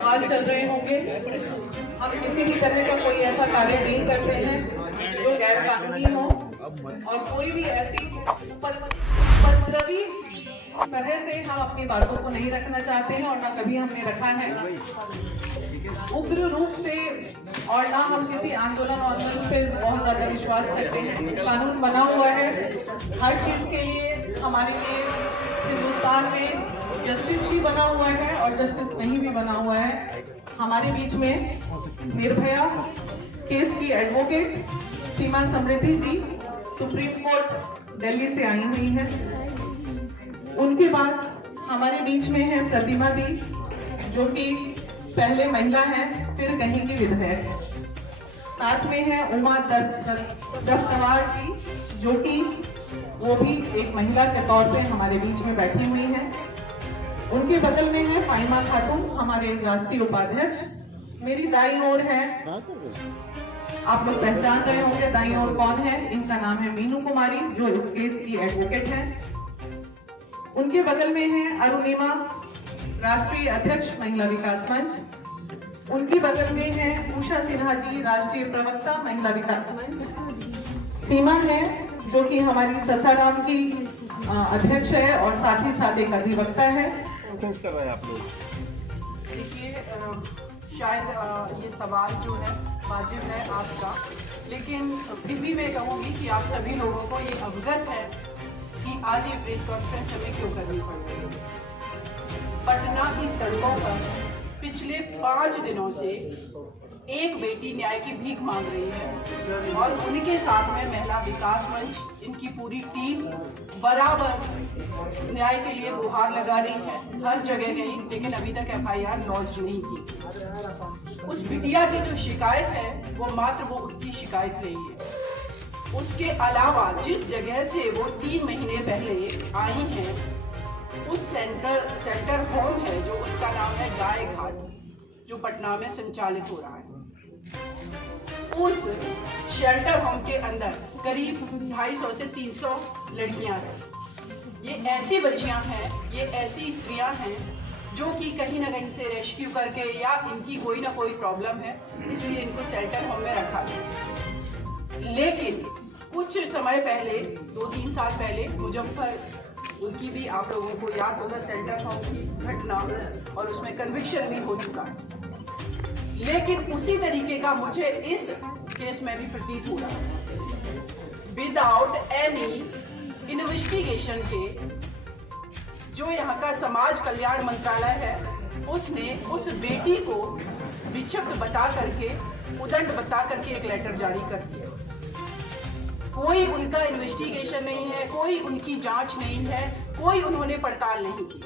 आज चल रहे होंगे। हम किसी भी तरह का कोई ऐसा कार्य नहीं करते हैं जो गैर कानूनी हो और कोई भी ऐसी उपद्रवी तरह से हम अपनी बातों को नहीं रखना चाहते हैं और ना कभी हमने रखा है उग्र रूप से, और ना हम किसी आंदोलन पे बहुत ज्यादा विश्वास करते हैं। कानून बना हुआ है हर चीज के लिए, हमारे लिए हिंदुस्तान में जस्टिस भी बना हुआ है और जस्टिस नहीं भी बना हुआ है। हमारे बीच में निर्भया केस की एडवोकेट सीमा समृद्धि जी सुप्रीम कोर्ट दिल्ली से आई हुई है। उनके बाद हमारे बीच में है प्रतिमा दी, जो कि पहले महिला है फिर कहीं की विधायक। साथ में है उमा दफ्तवार जी, जो कि वो भी एक महिला के तौर पे हमारे बीच में बैठी हुई है। उनके बगल में है फाइमा खातून, हमारे राष्ट्रीय उपाध्यक्ष। मेरी दाईं ओर है, आप लोग पहचान रहे होंगे दाईं ओर कौन है, इनका नाम है मीनू कुमारी, जो इस केस की एडवोकेट है। उनके बगल में है अरुणिमा, राष्ट्रीय अध्यक्ष महिला विकास मंच। उनके बगल में है उषा सिन्हा जी, राष्ट्रीय प्रवक्ता महिला विकास मंच। सीमा है, जो कि हमारी ससाराम की अध्यक्ष है और साथ ही साथ एक अधिवक्ता है। कर रहे हैं आप लोग? देखिए, शायद ये सवाल जो है वाजिब है आपका, लेकिन फिर भी मैं कहूँगी कि आप सभी लोगों को ये अवगत है कि आज ये प्रेस कॉन्फ्रेंस हमें क्यों करनी पड़ रही है। पटना की सड़कों पर पिछले 5 दिनों से एक बेटी न्याय की भीख मांग रही है और उनके साथ में महिला विकास मंच, इनकी पूरी टीम बराबर न्याय के लिए गुहार लगा रही है। हर जगह गई, लेकिन अभी तक FIR लॉन्च नहीं की। उस बिटिया की जो शिकायत है वो मात्र वो उसकी शिकायत नहीं है। उसके अलावा जिस जगह से वो 3 महीने पहले आई हैं, उस सेंटर होम है जो उसका नाम है गाय घाट, जो पटना में संचालित हो रहा है। उस शेल्टर होम के अंदर करीब 250 से 300 लड़कियां हैं। ये ऐसी बच्चियां हैं, ये ऐसी स्त्रियां हैं जो कि कहीं ना कहीं से रेस्क्यू करके या इनकी कोई ना कोई प्रॉब्लम है, इसलिए इनको शेल्टर होम में रखा गया। लेकिन कुछ समय पहले, 2-3 साल पहले, मुजफ्फर, उनकी भी आप लोगों को याद होगा शेल्टर होम की घटना, और उसमें कन्विक्शन भी हो चुका है। लेकिन उसी तरीके का मुझे इस केस में भी प्रतीत हो रहा है। विदाउट एनी इन्वेस्टिगेशन के जो यहाँ का समाज कल्याण मंत्रालय है, उसने उस बेटी को विक्षिप्त बता करके, उदंड बता करके एक लेटर जारी कर दिया। कोई उनका इन्वेस्टिगेशन नहीं है, कोई उनकी जांच नहीं है, कोई उन्होंने पड़ताल नहीं की।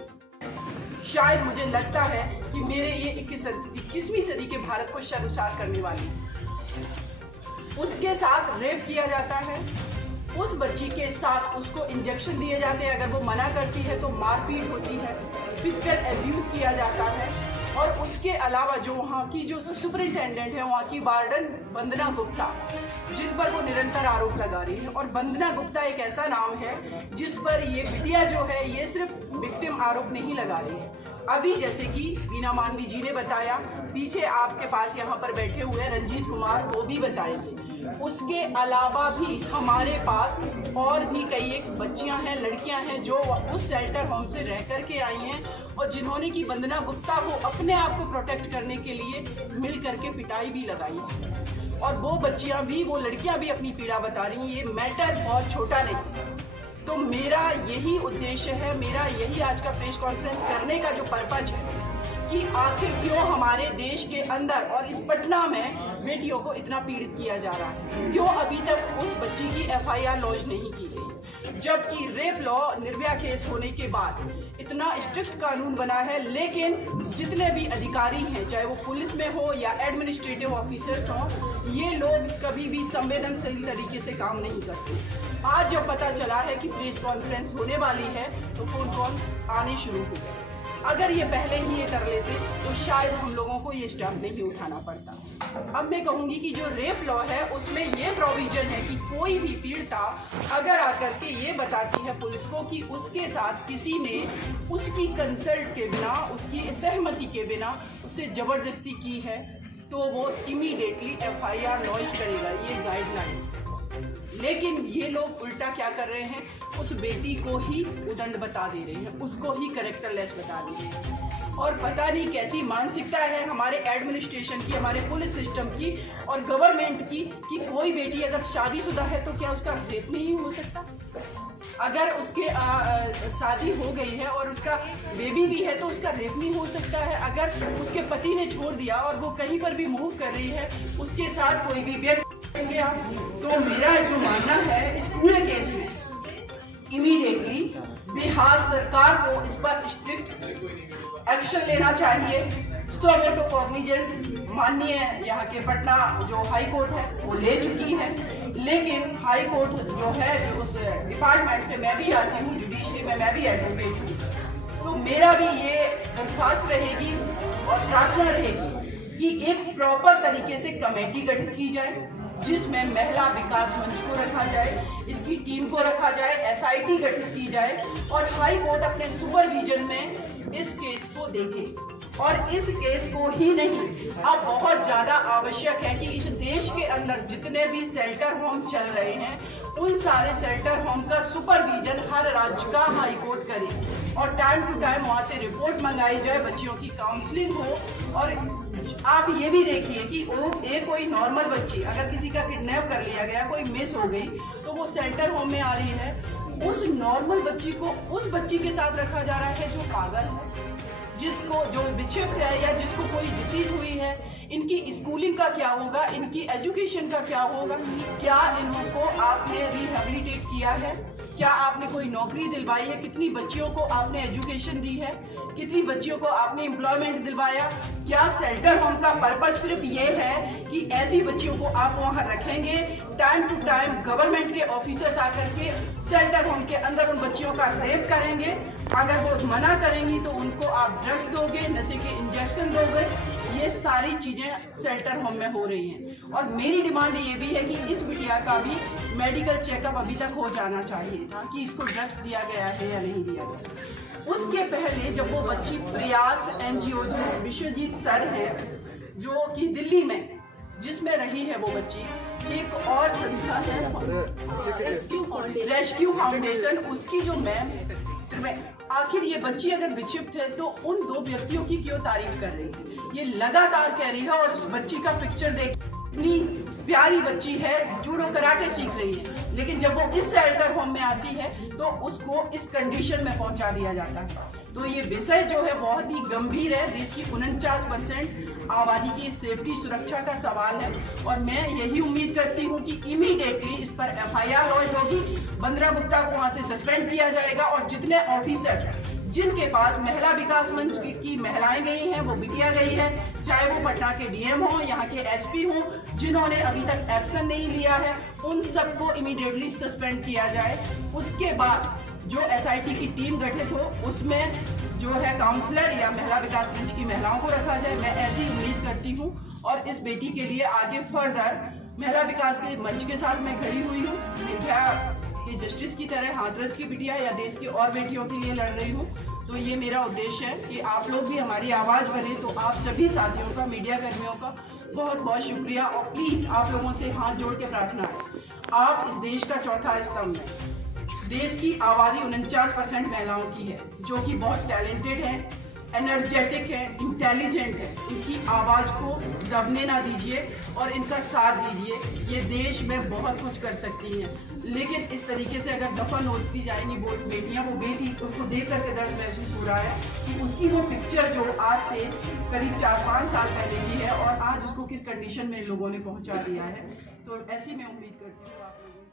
शायद मुझे लगता है कि मेरे ये 21वीं सदी के भारत को शर्मसार करने वाली। उसके साथ रेप किया जाता है, उस बच्ची के साथ उसको इंजेक्शन दिए जाते हैं, अगर वो मना करती है तो मारपीट होती है, फिजिकल एब्यूज किया जाता है। और उसके अलावा जो वहाँ की जो सुपरिंटेंडेंट है, वहाँ की वार्डन वंदना गुप्ता, जिन पर वो निरंतर आरोप लगा रही है। और वंदना गुप्ता एक ऐसा नाम है जिस पर ये बिटिया जो है ये सिर्फ विक्टिम आरोप नहीं लगा रही है। अभी जैसे कि वीना मानवी जी ने बताया, पीछे आपके पास यहाँ पर बैठे हुए रंजीत कुमार, वो भी बताएंगे। उसके अलावा भी हमारे पास और भी कई एक बच्चियां हैं, लड़कियां हैं जो उस शेल्टर होम से रह कर के आई हैं और जिन्होंने की वंदना गुप्ता को अपने आप को प्रोटेक्ट करने के लिए मिल करके पिटाई भी लगाई है। और वो बच्चियां भी, वो लड़कियां भी अपनी पीड़ा बता रही हैं। ये मैटर बहुत छोटा नहीं। तो मेरा यही उद्देश्य है, मेरा यही आज का प्रेस कॉन्फ्रेंस करने का जो पर्पज है कि आखिर क्यों हमारे देश के अंदर और इस पटना में बेटियों को इतना पीड़ित किया जा रहा है, क्यों अभी तक उस बच्ची की FIR लॉन्च नहीं की गई, जबकि रेप लॉ निर्भया केस होने के बाद इतना स्ट्रिक्ट कानून बना है। लेकिन जितने भी अधिकारी हैं, चाहे वो पुलिस में हो या एडमिनिस्ट्रेटिव ऑफिसर्स हो, ये लोग कभी भी संवेदनशील तरीके से काम नहीं करते। आज जब पता चला है कि प्रेस कॉन्फ्रेंस होने वाली है तो कौन कौन आने शुरू हो गए। अगर ये पहले ही ये कर लेते तो शायद हम लोगों को ये स्टेप नहीं उठाना पड़ता। अब मैं कहूँगी कि जो रेप लॉ है उसमें ये प्रोविजन है कि कोई भी पीड़िता अगर आकर के ये बताती है पुलिस को कि उसके साथ किसी ने उसकी कंसल्ट के बिना, उसकी सहमति के बिना उससे ज़बरदस्ती की है, तो वो इमीडिएटली FIR लॉन्च करेगा, ये गाइडलाइन। लेकिन ये लोग उल्टा क्या कर रहे हैं, उस बेटी को ही उदंड बता दे रहे हैं, उसको ही कैरेक्टरलेस बता दे रहे हैं। और पता नहीं कैसी मानसिकता है हमारे एडमिनिस्ट्रेशन की, हमारे पुलिस सिस्टम की और गवर्नमेंट की कि कोई बेटी अगर शादीशुदा है तो क्या उसका रेप नहीं हो सकता? अगर उसके शादी हो गई है और उसका बेबी भी है तो उसका रेप नहीं हो सकता है? अगर उसके पति ने छोड़ दिया और वो कहीं पर भी मूव कर रही है, उसके साथ कोई भी व्यक्ति, तो मेरा जो मानना है इस पूरे केस में इमीडिएटली बिहार सरकार को इस पर स्ट्रिक्ट एक्शन लेना चाहिए। सोमेटो कॉग्निजेंस माननीय यहाँ के पटना जो हाई कोर्ट है वो ले चुकी है, लेकिन हाई कोर्ट जो है जो उस डिपार्टमेंट से मैं भी आती हूँ, जुडिशरी में मैं भी एडवोकेट हूँ, तो मेरा भी ये दरख्वास्त रहेगी और प्रार्थना रहेगी कि एक प्रॉपर तरीके से कमेटी गठित की जाए जिसमें महिला विकास मंच को रखा जाए, इसकी टीम को रखा जाए, SIT गठित की जाए और हाई कोर्ट अपने सुपरविजन में इस केस को देखे। और इस केस को ही नहीं, अब बहुत ज़्यादा आवश्यक है कि इस देश के अंदर जितने भी शेल्टर होम चल रहे हैं उन सारे शेल्टर होम का सुपरविजन हर राज्य का हाई कोर्ट करे और टाइम टू टाइम वहाँ से रिपोर्ट मंगाई जाए, बच्चियों की काउंसलिंग हो। और आप ये भी देखिए कि कोई नॉर्मल बच्ची अगर किसी का किडनैप कर लिया गया, कोई मिस हो गई, तो वो शेल्टर होम में आ रही है, उस नॉर्मल बच्ची को उस बच्ची के साथ रखा जा रहा है जो पागल है, जिसको जो विक्षिप्त है या जिसको कोई डिसीज हुई है। इनकी स्कूलिंग का क्या होगा, इनकी एजुकेशन का क्या होगा? क्या इनको आपने रिहेबिलिटेट किया है? क्या आपने कोई नौकरी दिलवाई है? कितनी बच्चियों को आपने एजुकेशन दी है? कितनी बच्चियों को आपने एम्प्लॉयमेंट दिलवाया? क्या शेल्टर होम का पर्पज सिर्फ ये है कि ऐसी बच्चियों को आप वहाँ रखेंगे, टाइम टू टाइम गवर्नमेंट के ऑफिसर्स आकर के शेल्टर होम के अंदर उन बच्चियों का रेप करेंगे? अगर वो मना करेंगी तो उनको आप ड्रग्स दोगे, नशे के इंजेक्शन दोगे। ये सारी चीज़ें शेल्टर होम में हो रही हैं और मेरी डिमांड ये भी है कि इस बिटिया का भी मेडिकल चेकअप अभी तक हो जाना चाहिए था कि इसको ड्रग्स दिया गया है या नहीं दिया गया। उसके पहले जब वो बच्ची प्रयास NGO जो विश्वजीत सर है जो कि दिल्ली में जिसमें रही है वो बच्ची, एक और संस्था है रेस्क्यू फाउंडेशन, उसकी जो मैम, आखिर ये बच्ची अगर विक्षिप्त है तो उन दो व्यक्तियों की क्यों तारीफ कर रही है? ये लगातार कह रही है और उस बच्ची का पिक्चर देख, इतनी प्यारी बच्ची है, जूडो कराटे सीख रही है, लेकिन जब वो इस शेल्टर होम में आती है तो उसको इस कंडीशन में पहुंचा दिया जाता है। तो ये विषय जो है बहुत ही गंभीर है, देश की 49% आबादी की सेफ्टी सुरक्षा का सवाल है और मैं यही उम्मीद करती हूँ कि इमीडिएटली इस पर FIR लॉन्च होगी, बंदरा गुप्ता को वहाँ से सस्पेंड किया जाएगा और जितने ऑफिसर जिनके पास महिला विकास मंच की महिलाएं गई हैं, वो बिटिया गई है, चाहे वो पटना के DM हो, यहाँ के SP हो, जिन्होंने अभी तक एक्शन नहीं लिया है, उन सबको इमीडिएटली सस्पेंड किया जाए। उसके बाद जो SIT की टीम गठित हो उसमें जो है काउंसलर या महिला विकास मंच की महिलाओं को रखा जाए। मैं ऐसी उम्मीद करती हूँ और इस बेटी के लिए आगे फर्दर महिला विकास के मंच के साथ मैं खड़ी हुई हूँ, निर्भया के जस्टिस की तरह हाथरस की बिटिया या देश की और बेटियों के लिए लड़ रही हूँ। तो ये मेरा उद्देश्य है कि आप लोग भी हमारी आवाज़ बने। तो आप सभी साथियों का, मीडिया कर्मियों का बहुत बहुत शुक्रिया और प्लीज़ आप लोगों से हाथ जोड़ के प्रार्थना है, आप इस देश का चौथा स्तंभ है। देश की आबादी 49% महिलाओं की है जो कि बहुत टैलेंटेड है, एनर्जेटिक है, इंटेलिजेंट है। इनकी आवाज़ को दबने ना दीजिए और इनका साथ दीजिए। ये देश में बहुत कुछ कर सकती हैं, लेकिन इस तरीके से अगर दफन होती जाएंगी बेटियाँ, वो बेटी उसको देख करके दर्द महसूस हो रहा है कि उसकी वो पिक्चर जो आज से करीब 4-5 साल पहले की है और आज उसको किस कंडीशन में लोगों ने पहुँचा दिया है। तो ऐसी मैं उम्मीद करती हूँ आप लोगों